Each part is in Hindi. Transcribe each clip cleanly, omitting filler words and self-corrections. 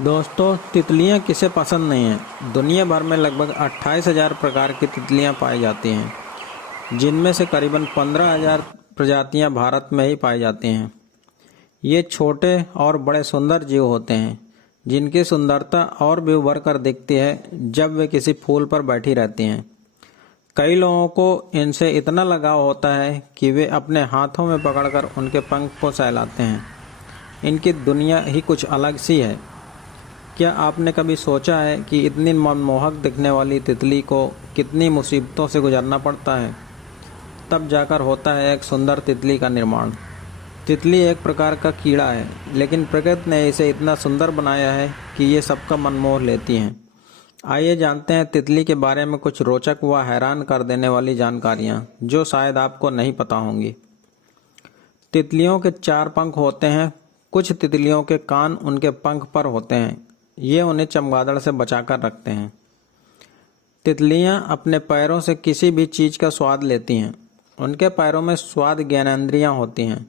दोस्तों, तितलियां किसे पसंद नहीं हैं। दुनिया भर में लगभग 28,000 प्रकार की तितलियां पाई जाती हैं, जिनमें से करीबन 15,000 प्रजातियां भारत में ही पाई जाती हैं। ये छोटे और बड़े सुंदर जीव होते हैं, जिनकी सुंदरता और भी उभर कर दिखती है जब वे किसी फूल पर बैठी रहती हैं। कई लोगों को इनसे इतना लगाव होता है कि वे अपने हाथों में पकड़कर उनके पंख को सहलाते हैं। इनकी दुनिया ही कुछ अलग सी है। क्या आपने कभी सोचा है कि इतनी मनमोहक दिखने वाली तितली को कितनी मुसीबतों से गुजरना पड़ता है, तब जाकर होता है एक सुंदर तितली का निर्माण। तितली एक प्रकार का कीड़ा है, लेकिन प्रकृति ने इसे इतना सुंदर बनाया है कि ये सबका मन मोह लेती हैं। आइए जानते हैं तितली के बारे में कुछ रोचक व हैरान कर देने वाली जानकारियाँ, जो शायद आपको नहीं पता होंगी। तितलियों के 4 पंख होते हैं। कुछ तितलियों के कान उनके पंख पर होते हैं। ये उन्हें चमगादड़ से बचाकर रखते हैं। तितलियां अपने पैरों से किसी भी चीज़ का स्वाद लेती हैं। उनके पैरों में स्वाद ज्ञानेंद्रियां होती हैं।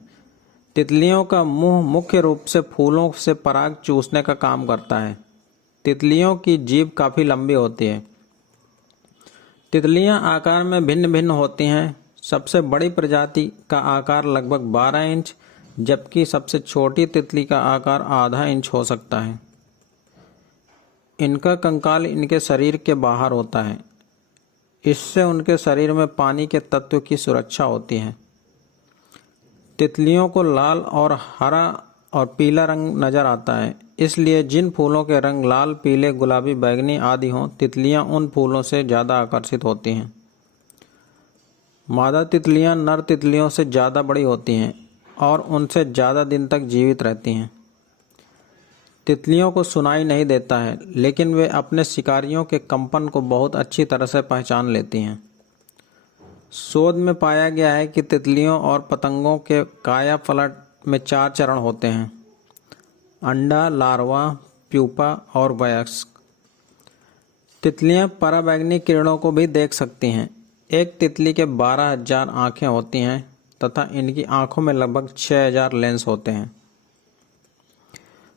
तितलियों का मुंह मुख्य रूप से फूलों से पराग चूसने का काम करता है। तितलियों की जीभ काफ़ी लंबी होती है। तितलियां आकार में भिन्न भिन्न होती हैं। सबसे बड़ी प्रजाति का आकार लगभग 12 इंच, जबकि सबसे छोटी तितली का आकार आधा इंच हो सकता है। इनका कंकाल इनके शरीर के बाहर होता है। इससे उनके शरीर में पानी के तत्व की सुरक्षा होती है। तितलियों को लाल और हरा और पीला रंग नजर आता है, इसलिए जिन फूलों के रंग लाल, पीले, गुलाबी, बैंगनी आदि हों, तितलियां उन फूलों से ज़्यादा आकर्षित होती हैं। मादा तितलियां नर तितलियों से ज़्यादा बड़ी होती हैं और उनसे ज़्यादा दिन तक जीवित रहती हैं। तितलियों को सुनाई नहीं देता है, लेकिन वे अपने शिकारियों के कंपन को बहुत अच्छी तरह से पहचान लेती हैं। शोध में पाया गया है कि तितलियों और पतंगों के काया पलट में 4 चरण होते हैं: अंडा, लार्वा, प्यूपा और वयस्क। तितलियां पराबैंगनी किरणों को भी देख सकती हैं। एक तितली के 12,000 आँखें होती हैं तथा इनकी आँखों में लगभग 6,000 लेंस होते हैं।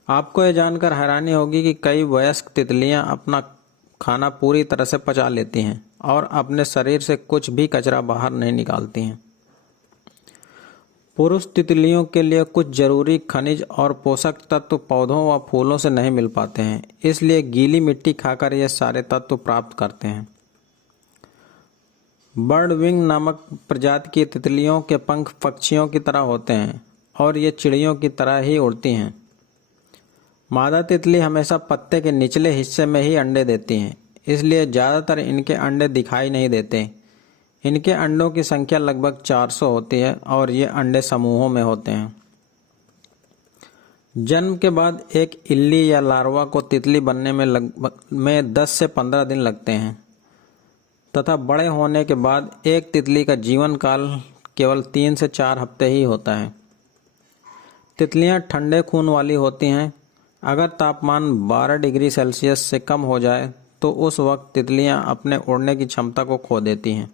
आपको यह जानकर हैरानी होगी कि कई वयस्क तितलियां अपना खाना पूरी तरह से पचा लेती हैं और अपने शरीर से कुछ भी कचरा बाहर नहीं निकालती हैं। पुरुष तितलियों के लिए कुछ जरूरी खनिज और पोषक तत्व पौधों व फूलों से नहीं मिल पाते हैं, इसलिए गीली मिट्टी खाकर ये सारे तत्व प्राप्त करते हैं। बर्ड विंग नामक प्रजाति की तितलियों के पंख पक्षियों की तरह होते हैं और ये चिड़ियों की तरह ही उड़ती हैं। मादा तितली हमेशा पत्ते के निचले हिस्से में ही अंडे देती हैं, इसलिए ज़्यादातर इनके अंडे दिखाई नहीं देते। इनके अंडों की संख्या लगभग 400 होती है और ये अंडे समूहों में होते हैं। जन्म के बाद एक इल्ली या लार्वा को तितली बनने में 10 से 15 दिन लगते हैं तथा बड़े होने के बाद एक तितली का जीवन काल केवल 3 से 4 हफ्ते ही होता है। तितलियां ठंडे खून वाली होती हैं। अगर तापमान 12 डिग्री सेल्सियस से कम हो जाए तो उस वक्त तितलियां अपने उड़ने की क्षमता को खो देती हैं।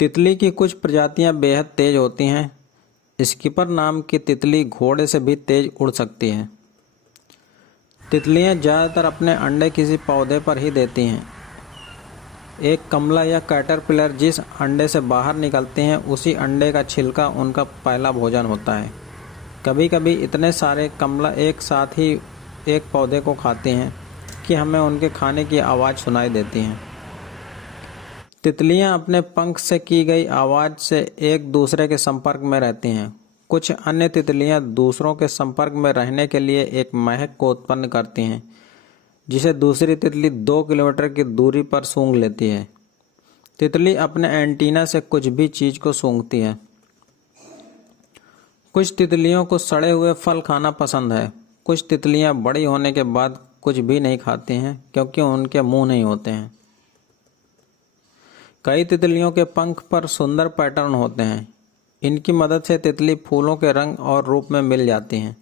तितली की कुछ प्रजातियां बेहद तेज होती हैं। स्किपर नाम की तितली घोड़े से भी तेज उड़ सकती है। तितलियां ज़्यादातर अपने अंडे किसी पौधे पर ही देती हैं। एक कमला या कैटरपिलर जिस अंडे से बाहर निकलते हैं, उसी अंडे का छिलका उनका पहला भोजन होता है। कभी कभी इतने सारे कमला एक साथ ही एक पौधे को खाते हैं कि हमें उनके खाने की आवाज़ सुनाई देती हैं। तितलियां अपने पंख से की गई आवाज़ से एक दूसरे के संपर्क में रहती हैं। कुछ अन्य तितलियां दूसरों के संपर्क में रहने के लिए एक महक को उत्पन्न करती हैं, जिसे दूसरी तितली 2 किलोमीटर की दूरी पर सूंघ लेती है। तितली अपने एंटीना से कुछ भी चीज़ को सूंघती है। कुछ तितलियों को सड़े हुए फल खाना पसंद है। कुछ तितलियां बड़ी होने के बाद कुछ भी नहीं खाती हैं, क्योंकि उनके मुंह नहीं होते हैं। कई तितलियों के पंख पर सुंदर पैटर्न होते हैं। इनकी मदद से तितली फूलों के रंग और रूप में मिल जाती हैं।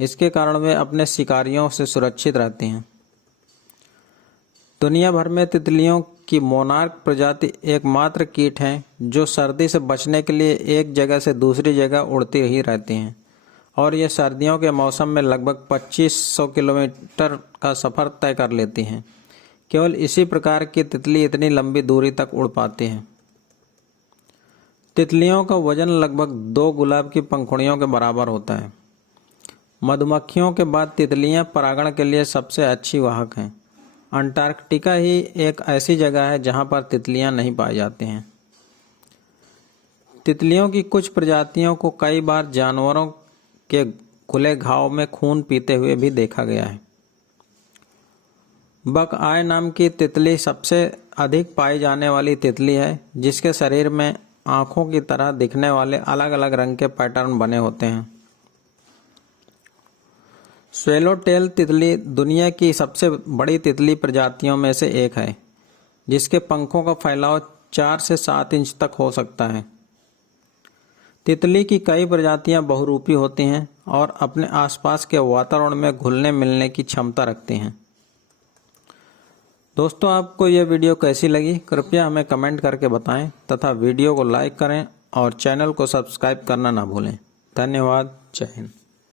इसके कारण वे अपने शिकारियों से सुरक्षित रहती हैं। दुनिया भर में तितलियों की मोनार्क प्रजाति एकमात्र कीट हैं जो सर्दी से बचने के लिए एक जगह से दूसरी जगह उड़ती ही रहती हैं और ये सर्दियों के मौसम में लगभग 2500 किलोमीटर का सफ़र तय कर लेती हैं। केवल इसी प्रकार की तितली इतनी लंबी दूरी तक उड़ पाती हैं। तितलियों का वजन लगभग 2 गुलाब की पंखुड़ियों के बराबर होता है। मधुमक्खियों के बाद तितलियां परागण के लिए सबसे अच्छी वाहक हैं। अंटार्कटिका ही एक ऐसी जगह है जहां पर तितलियां नहीं पाई जाती हैं। तितलियों की कुछ प्रजातियों को कई बार जानवरों के खुले घाव में खून पीते हुए भी देखा गया है। बक आय नाम की तितली सबसे अधिक पाई जाने वाली तितली है, जिसके शरीर में आंखों की तरह दिखने वाले अलग अलग रंग के पैटर्न बने होते हैं। स्वेलोटेल तितली दुनिया की सबसे बड़ी तितली प्रजातियों में से एक है, जिसके पंखों का फैलाव 4 से 7 इंच तक हो सकता है। तितली की कई प्रजातियां बहुरूपी होती हैं और अपने आसपास के वातावरण में घुलने मिलने की क्षमता रखती हैं। दोस्तों, आपको यह वीडियो कैसी लगी कृपया हमें कमेंट करके बताएं तथा वीडियो को लाइक करें और चैनल को सब्सक्राइब करना ना भूलें। धन्यवाद। जय हिंद।